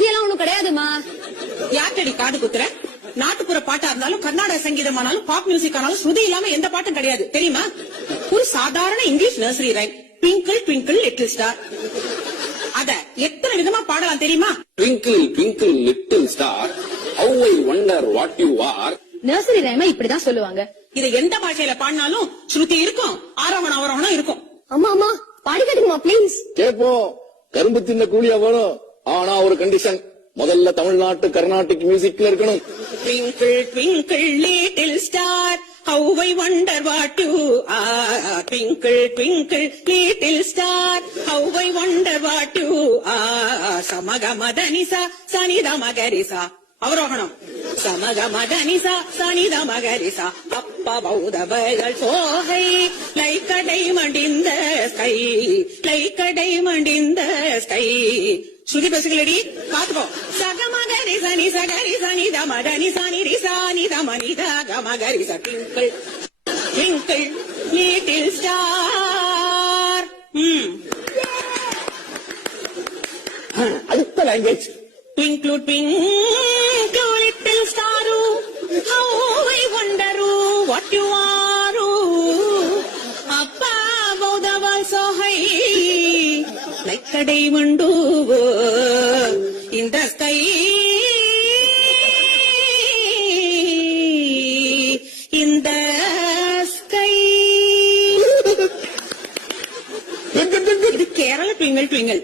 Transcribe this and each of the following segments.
சுதியெல்லாம் ஒண்ணும் கிடையாதுமா. யார்கிட்டடி காது குத்துற? நாட்டுப்புற பாட்டா இருந்தாலும் கர்நாடக சங்கீதமானாலும் பாப் மியூசிக் ஆனாலும் ஸ்ருதி இல்லாம எந்த பாட்டும் கிடையாது தெரியுமா? ஒரு சாதாரண English nursery rhyme twinkle twinkle little star, அத எத்தனை விதமா பாடலாம் தெரியுமா? Twinkle twinkle little star, how I wonder what you are. Nursery ரைமா இப்படிதான் சொல்லுவாங்க. இத எந்த பாஷையில பாடினாலும் ஸ்ருதி இருக்கும், ஆரோகணம் அவரோகணம் இருக்கும். அம்மா அம்மா பாடி காட்டுங்கம்மா பிளீஸ். கேப்போம். கரும்பு தின்ன கூலியா வேணும். ஆனா ஒரு கண்டிஷன், முதல்ல தமிழ்நாட்டு கர்நாடிக் மியூசிக்ல இருக்கணும். Twinkle twinkle little star, how I wonder what you are. Twinkle twinkle little star, how I wonder what you are. Samagamadhanisa sanida magarisa, அவரோகணம். Samagamadhanisa sanida magarisa, appa baudaval so high, like a diamond in the sky, like a diamond in the sky. ஸ்ருதி பேசுகளடி பாத்துக்கோ. சகமகரி சனி சகரி சனி தமதனி சனி ரிசானி தமனி தகமகரி ச twinkle twinkle little star. அடுத்த language. Twinkle twinkle little star, how I wonder what you are. அப்பா பௌதவல் so high, like a diamond in the sky, in the sky. இது Kerala twinkle twinkle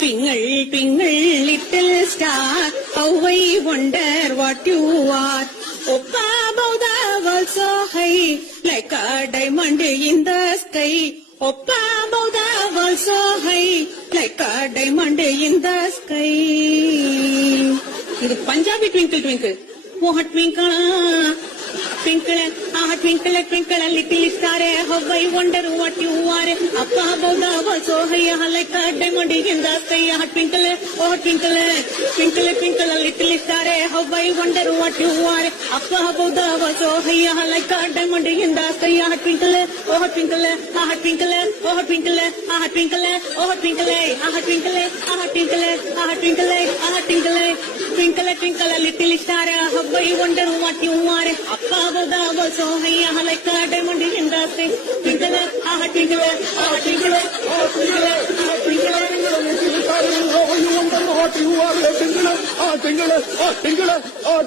twinkle twinkle little star, how I wonder what you are. Up above the world so high, like a diamond in the sky. Up above the world so high, like a diamond in the sky. இது Punjabi twinkle twinkle. Oh twinkle twinkle twinkle twinkle little star, how I wonder what you are. Up above the world so high, like a diamond in the sky. Twinkle oh twinkle twinkle twinkle little star, how I wonder what you are. Up above the world so high, like a diamond in the sky. Twinkle oh twinkle twinkle oh twinkle twinkle oh twinkle twinkle twinkle twinkle twinkle twinkle twinkle little star, how I wonder what you are. Up above the world so high, like a diamond in the sky. Twinkle twinkle twinkle twinkle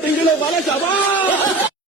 திங்கள வளசவா